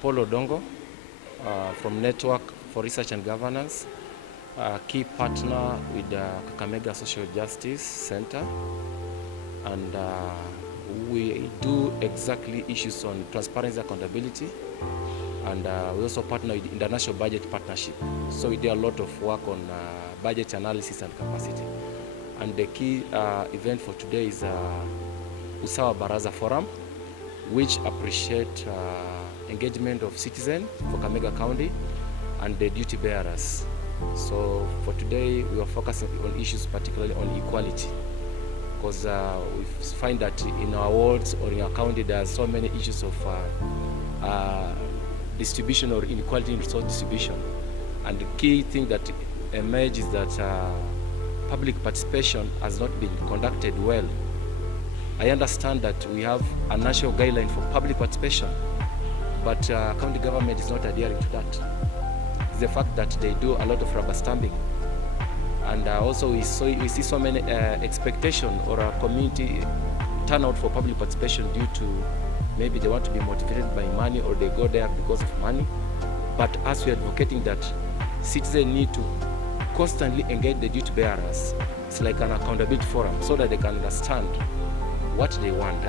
Paul Odongo from Network for Research and Governance, key partner with the Kakamega Social Justice Center, and we do exactly issues on transparency, accountability, and we also partner with International Budget Partnership. So we do a lot of work on budget analysis and capacity. And the key event for today is Usawa Baraza Forum, which appreciate engagement of citizens for Kakamega County and the duty bearers. So for today, we are focusing on issues particularly on equality, because we find that in our wards or in our county there are so many issues of distribution or inequality in resource distribution. And the key thing that emerges is that public participation has not been conducted well. I understand that we have a national guideline for public participation, but county government is not adhering to that. It's the fact that they do a lot of rubber stamping. And also we see so many expectations or a community turnout for public participation due to maybe they want to be motivated by money or they go there because of money. But as we are advocating that citizens need to constantly engage the duty bearers, it's like an accountability forum so that they can understand what they want,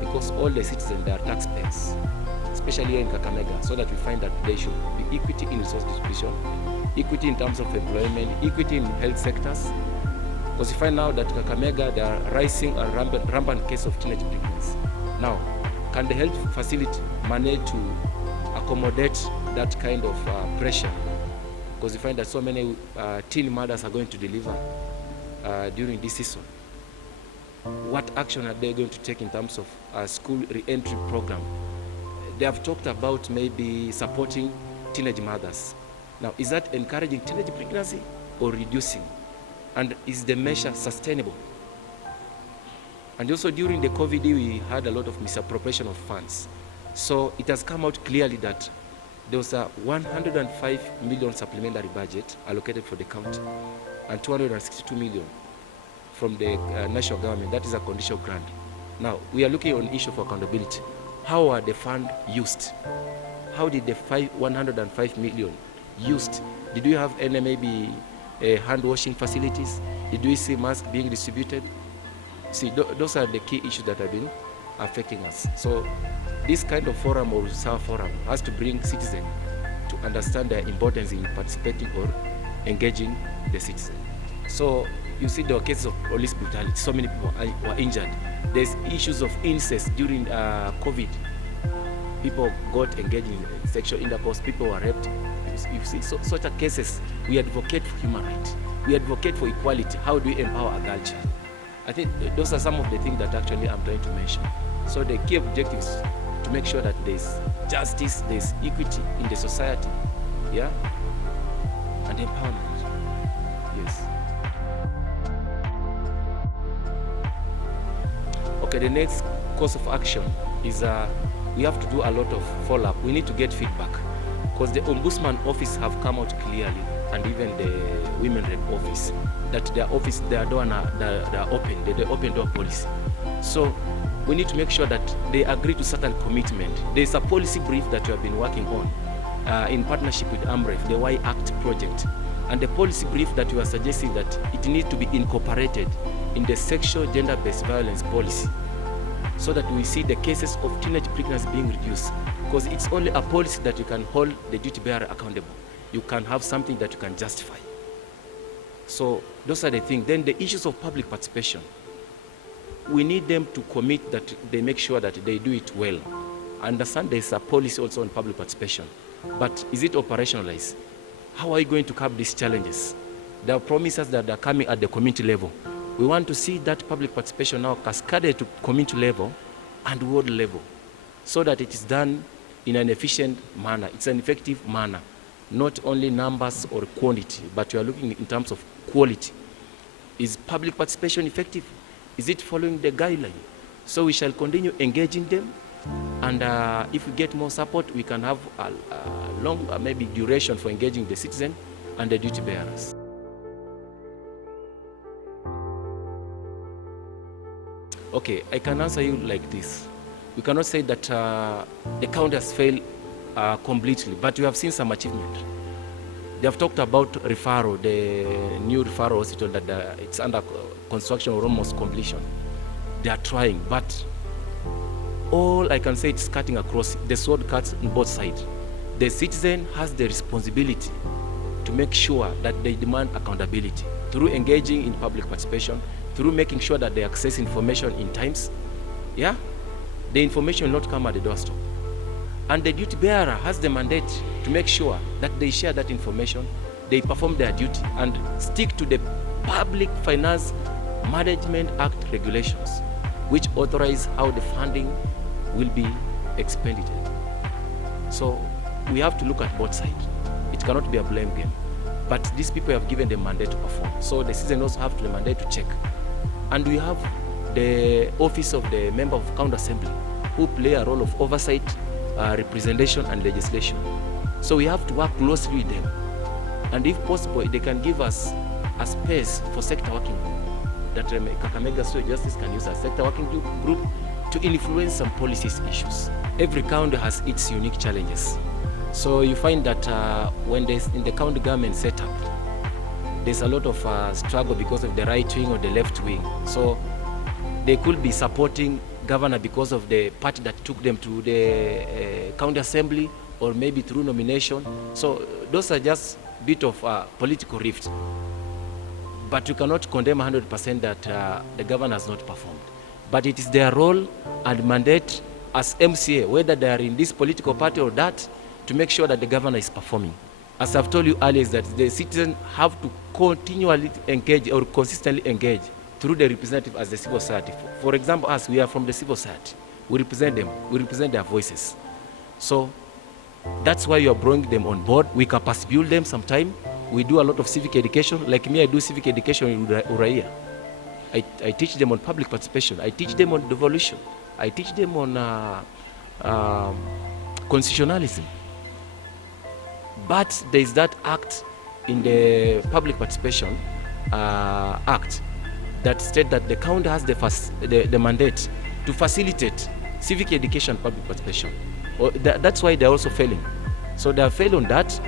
because all the citizens, they are taxpayers, especially here in Kakamega, so that we find that there should be equity in resource distribution, equity in terms of employment, equity in health sectors, because we find now that Kakamega, there are rising a rampant case of teenage pregnancy. Now, can the health facility manage to accommodate that kind of pressure? Because we find that so many teen mothers are going to deliver during this season. What action are they going to take in terms of a school re-entry program? They have talked about maybe supporting teenage mothers. Now, is that encouraging teenage pregnancy or reducing? And is the measure sustainable? And also during the COVID, we had a lot of misappropriation of funds. So it has come out clearly that there was a 105 million supplementary budget allocated for the county and 262 million from the national government. That is a conditional grant. Now, we are looking on issue of accountability. How are the funds used? How did the 105 million used? Did we have any maybe hand washing facilities? Did we see masks being distributed? See, those are the key issues that have been affecting us. So this kind of forum or Usawa forum has to bring citizens to understand their importance in participating or engaging the citizen. So you see there were cases of police brutality. So many people were injured. There's issues of incest during COVID. People got engaged in sexual intercourse. People were raped. You see such cases. We advocate for human rights. We advocate for equality. How do we empower a girl child? I think those are some of the things that actually I'm trying to mention. So the key objectives to make sure that there's justice, there's equity in the society, yeah, and empowerment. Yes. Okay, the next course of action is we have to do a lot of follow-up. We need to get feedback, because the Ombudsman office have come out clearly, and even the Women Rep office, that their office, their door they're open, the open door policy. So we need to make sure that they agree to certain commitment. There's a policy brief that we have been working on in partnership with AMREF, the Y Act project. And the policy brief that we are suggesting that it needs to be incorporated in the sexual gender-based violence policy, so that we see the cases of teenage pregnancy being reduced. Because it's only a policy that you can hold the duty bearer accountable. You can have something that you can justify. So those are the things. Then the issues of public participation. We need them to commit that they make sure that they do it well. I understand there's a policy also on public participation, but is it operationalized? How are you going to curb these challenges? There are promises that are coming at the community level. We want to see that public participation now cascaded to community level and world level, so that it is done in an efficient manner. It's an effective manner, not only numbers or quantity, but we are looking in terms of quality. Is public participation effective? Is it following the guideline? So we shall continue engaging them, and if we get more support, we can have a long maybe duration for engaging the citizen and the duty bearers. Okay, I can answer you like this. We cannot say that the county has failed completely, but we have seen some achievement. They have talked about referral, the new referral hospital that it's under construction or almost completion. They are trying, but all I can say it's cutting across, the sword cuts on both sides. The citizen has the responsibility to make sure that they demand accountability through engaging in public participation, through making sure that they access information in times. Yeah, the information will not come at the doorstep. And the duty bearer has the mandate to make sure that they share that information, they perform their duty, and stick to the Public Finance Management Act regulations, which authorize how the funding will be expended. So we have to look at both sides. It cannot be a blame game. But these people have given the mandate to perform. So the citizens also have the mandate to check. And we have the office of the member of county assembly, who play a role of oversight, representation and legislation. So we have to work closely with them. And if possible, they can give us a space for sector working group, that Kakamega Social Justice can use a sector working group to influence some policies issues. Every county has its unique challenges. So you find that when there's in the county government setup, there's a lot of struggle because of the right wing or the left wing. So they could be supporting governor because of the party that took them to the county assembly, or maybe through nomination. So those are just a bit of political rift. But you cannot condemn 100% that the governor has not performed. But it is their role and mandate as MCA, whether they are in this political party or that, to make sure that the governor is performing. As I've told you earlier, is that the citizens have to continually engage or consistently engage through the representative as the civil society. For example, us, we are from the civil society. We represent them. We represent their voices. So that's why you are bringing them on board. We capacity build them sometime. We do a lot of civic education. Like me, I do civic education in Uraia. I teach them on public participation. I teach them on devolution. I teach them on constitutionalism. But there is that act in the Public Participation Act that states that the county has the mandate to facilitate civic education, public participation. That's why they're also failing. So they are failing on that,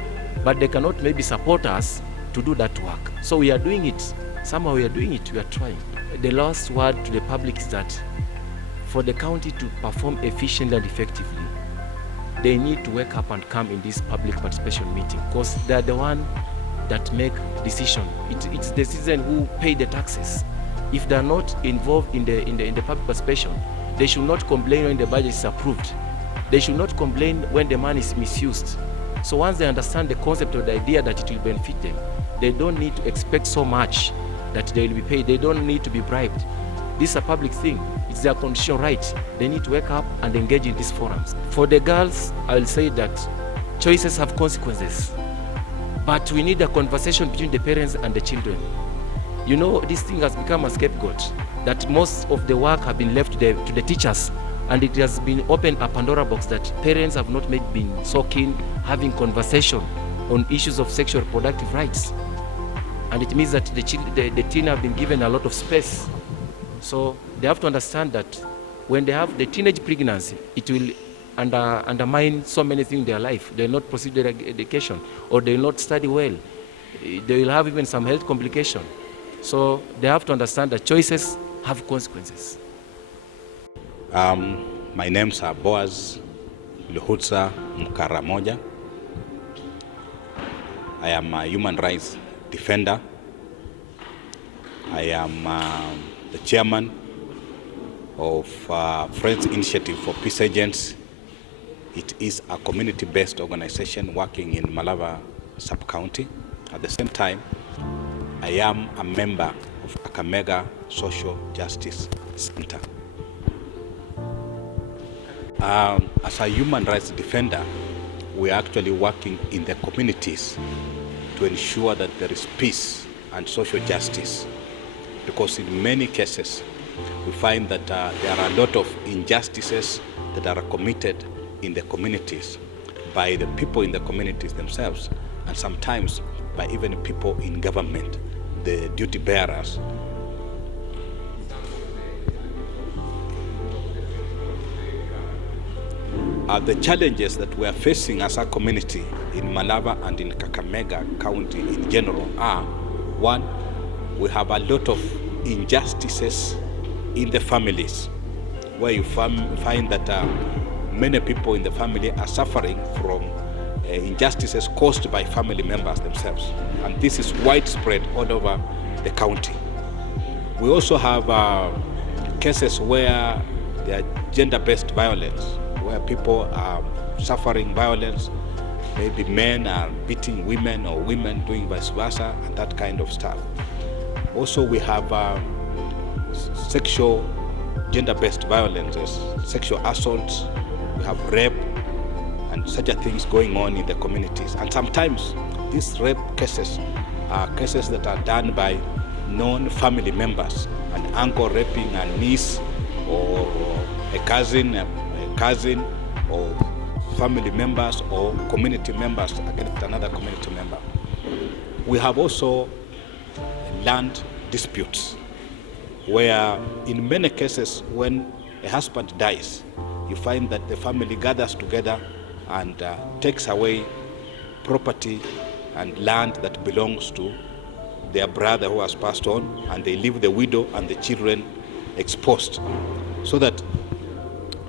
but they cannot maybe support us to do that work. So we are doing it. Somehow we are doing it. We are trying. The last word to the public is that for the county to perform efficiently and effectively, they need to wake up and come in this public participation meeting, because they are the one that make decision. It's the citizen who pay the taxes. If they are not involved in the public participation, they should not complain when the budget is approved. They should not complain when the money is misused. So once they understand the concept or the idea that it will benefit them, they don't need to expect so much that they will be paid. They don't need to be bribed. This is a public thing. It's their constitutional right. They need to wake up and engage in these forums. For the girls, I will say that choices have consequences. But we need a conversation between the parents and the children. You know, this thing has become a scapegoat, that most of the work have been left to the teachers, and it has been opened a Pandora box that parents have not been so keen having conversation on issues of sexual reproductive rights. And it means that the teen have been given a lot of space. So they have to understand that when they have the teenage pregnancy, it will undermine so many things in their life. They will not proceed their education, or they will not study well. They will have even some health complication. So they have to understand that choices have consequences. My names are Boaz Luhutsa Mkaramoja. I am a human rights defender. I am the chairman of Friends Initiative for Peace Agents. It is a community-based organization working in Malava sub-county. At the same time, I am a member of Kakamega Social Justice Center. As a human rights defender, we are actually working in the communities to ensure that there is peace and social justice. Because in many cases, we find that there are a lot of injustices that are committed in the communities by the people in the communities themselves, and sometimes by even people in government, the duty bearers. The challenges that we are facing as a community in Malava and in Kakamega County in general are, one, we have a lot of injustices in the families, where you find that many people in the family are suffering from injustices caused by family members themselves. And this is widespread all over the county. We also have cases where there are gender-based violence, where people are suffering violence. Maybe men are beating women or women doing vice versa and that kind of stuff. Also, we have sexual gender-based violences, sexual assaults, we have rape and such things going on in the communities. And sometimes these rape cases are cases that are done by non-family members, an uncle raping a niece or a cousin or family members or community members against another community member. We have also land disputes, where in many cases when a husband dies, you find that the family gathers together and takes away property and land that belongs to their brother who has passed on, and they leave the widow and the children exposed. So that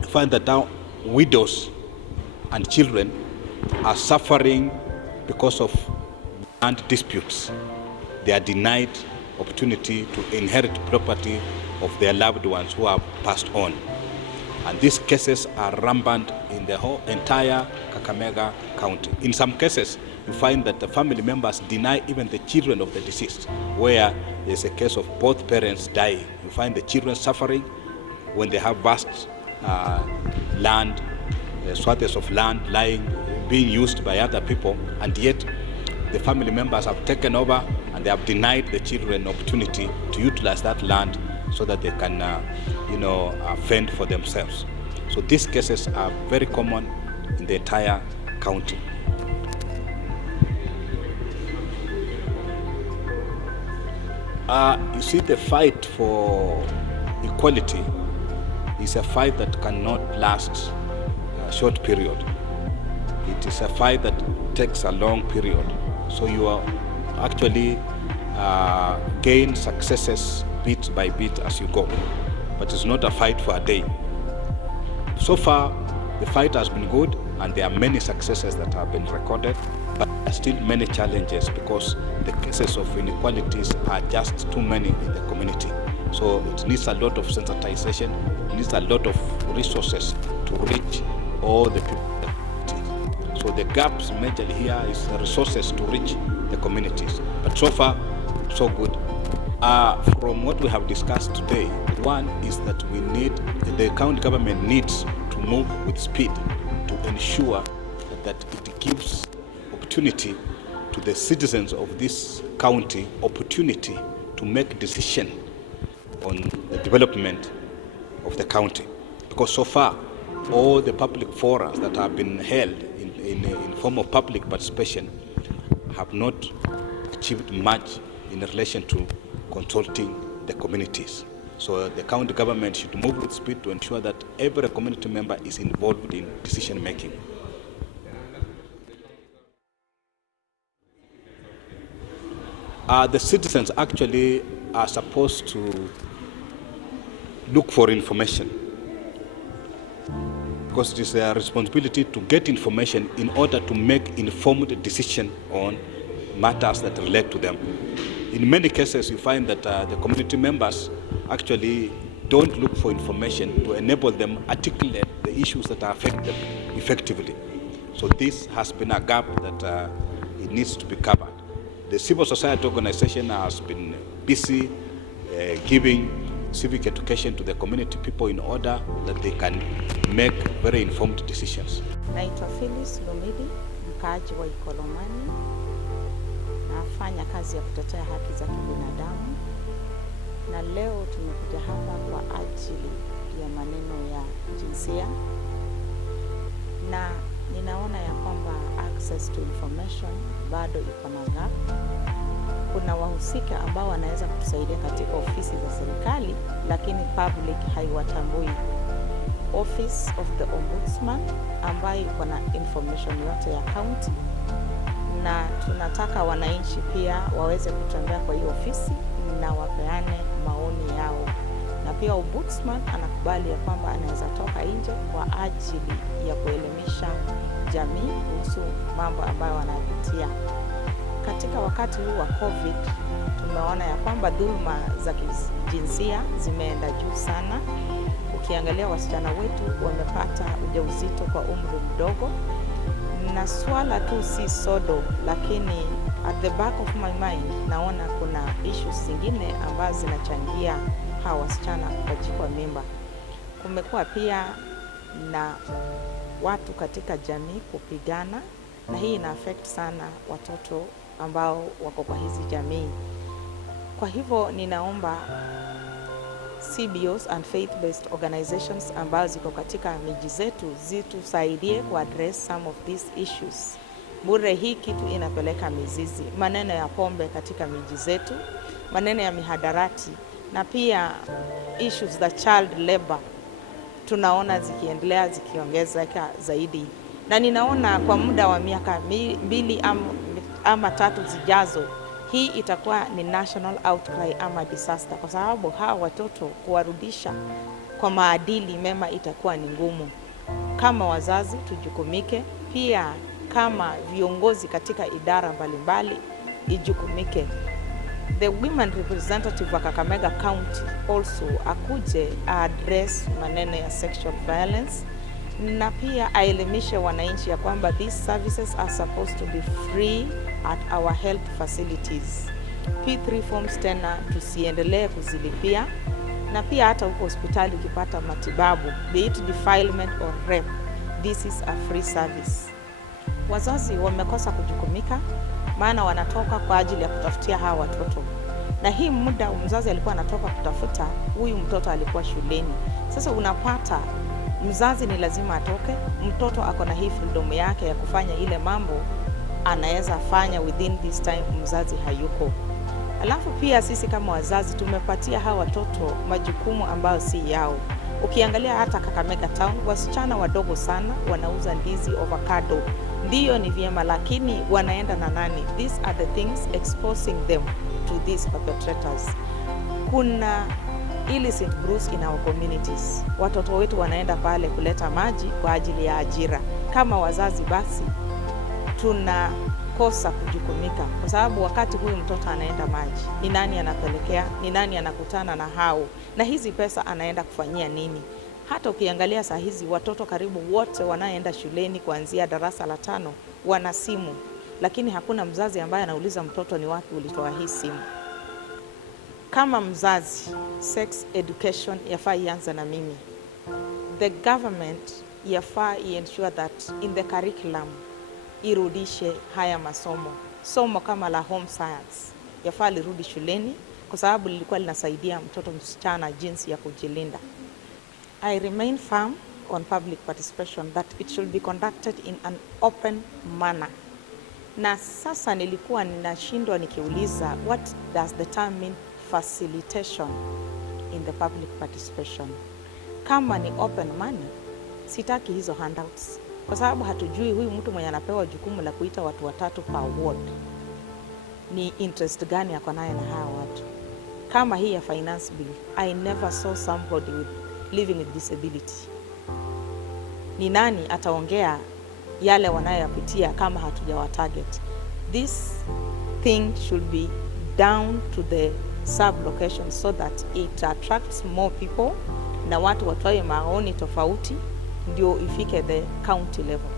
you find that now widows and children are suffering because of land disputes. They are denied opportunity to inherit property of their loved ones who have passed on. And these cases are rampant in the whole entire Kakamega County. In some cases, you find that the family members deny even the children of the deceased, where there's a case of both parents dying. You find the children suffering when they have vast land, swaths of land being used by other people, and yet the family members have taken over and they have denied the children opportunity to utilize that land so that they can fend for themselves. So these cases are very common in the entire county. You see, the fight for equality is a fight that cannot last a short period. It is a fight that takes a long period. So you are actually gain successes bit by bit as you go. But it's not a fight for a day. So far, the fight has been good and there are many successes that have been recorded, but there are still many challenges because the cases of inequalities are just too many in the community. So it needs a lot of sensitization, it needs a lot of resources to reach all the people. So the gaps majorly here is the resources to reach the communities. But so far, so good. From what we have discussed today, one is that the county government needs to move with speed to ensure that it gives opportunity to the citizens of this county, opportunity to make decision on the development of the county. Because so far, all the public forums that have been held in form of public participation have not achieved much in relation to consulting the communities. So the county government should move with speed to ensure that every community member is involved in decision making. The citizens actually are supposed to look for information, because it is their responsibility to get information in order to make informed decision on matters that relate to them. In many cases, you find that the community members actually don't look for information to enable them articulate the issues that are affected effectively. So this has been a gap that it needs to be covered. The civil society organization has been busy giving civic education to the community people in order that they can make very informed decisions. Naitwa Phyllis Lumidi, mkaaji wa Ikolomani. Nafanya kazi ya kutetea haki za kibinadamu. Na leo tumekuja hapa kwa ajili ya maneno ya jinsia. Na ninaona ya kwamba access to information bado iko na gap. Kuna wahusika ambao wanaweza kutusaidia katika ofisi za serikali, lakini public haiwatambui. office of the ombudsman ambayo iko na information yote ya county, na tunataka wananchi pia waweze kutembea kwa hiyo ofisi na wapeane maoni yao, na pia ombudsman anakubali ya kwamba anaweza toka nje kwa ajili ya kuelimisha jamii kuhusu mambo ambayo wanapitia. Katika wakati huu wa COVID tumeona ya kwamba dhuluma za kijinsia zimeenda juu sana. Ukiangalia wasichana wetu wamepata ujauzito kwa umri mdogo, na swala tu si sodo, lakini at the back of my mind naona kuna issues zingine ambazo zinachangia hawa wasichana kupachikwa mimba. Kumekuwa pia na watu katika jamii kupigana, na hii ina affect sana watoto ambao wako kwa hizi jamii. Kwa hivyo ninaomba CBOs and faith-based organizations ambazo ziko katika miji zetu zitusaidie ku address some of these issues. Bure hii kitu inapeleka mizizi, maneno ya pombe katika miji zetu, maneno ya mihadarati, na pia issues za child labor tunaona zikiendelea zikiongezeka zaidi. Na ninaona kwa muda wa miaka 2 ama 3 zijazo, hii itakuwa ni national outcry ama disaster, kwa sababu hawa watoto kuwarudisha kwa maadili mema itakuwa ni ngumu. Kama wazazi tujukumike, pia kama viongozi katika idara mbalimbali ijukumike. The women representative wa Kakamega County also akuje address maneno ya sexual violence, na pia aelimishe wananchi ya kwamba these services are supposed to be free at our health facilities. P3 forms tena tusiendelee kuzilipia, na pia hata huko hospitali ukipata matibabu, be it defilement or rape, this is a free service. Wazazi wamekosa kujukumika, maana wanatoka kwa ajili ya kutafutia hawa watoto, na hii muda mzazi alikuwa anatoka kutafuta, huyu mtoto alikuwa shuleni. Sasa unapata mzazi ni lazima atoke, mtoto ako na hii freedom yake ya kufanya ile mambo anaweza fanya within this time mzazi hayuko. Alafu pia sisi kama wazazi tumepatia hawa watoto majukumu ambayo si yao. Ukiangalia hata Kakamega Town, wasichana wadogo sana wanauza ndizi, avocado. Ndiyo ni vyema, lakini wanaenda na nani? These are the things exposing them to these perpetrators. Kuna illicit brews in our communities. Watoto wetu wanaenda pale kuleta maji kwa ajili ya ajira. Kama wazazi basi tunakosa kujukumika, kwa sababu wakati huyu mtoto anaenda maji, ni nani anapelekea, ni nani anakutana na hao, na hizi pesa anaenda kufanyia nini? Hata ukiangalia saa hizi watoto karibu wote wanaenda shuleni kuanzia darasa la 5 wana simu, lakini hakuna mzazi ambaye anauliza mtoto ni wapi ulitoa hii simu. Kama mzazi, sex education yafaa ianze na mimi. The government yafaa ensure that in the curriculum irudishe haya masomo. Somo kama la home science yafaa lirudi shuleni, kwa sababu lilikuwa linasaidia mtoto msichana jinsi ya kujilinda. I remain firm on public participation that it should be conducted in an open manner. Na sasa nilikuwa ninashindwa nikiuliza, what does the term mean facilitation in the public participation? Kama ni open manner, sitaki hizo handouts, kwa sababu hatujui huyu mtu mwenye anapewa jukumu la kuita watu 3 per ward ni interest gani yako naye na hawa watu. Kama hii ya finance bill, I never saw somebody living with disability. Ni nani ataongea yale wanayoyapitia kama hatujawa target? This thing should be down to the sub location so that it attracts more people, na watu watoe maoni tofauti ndio ifike the county level.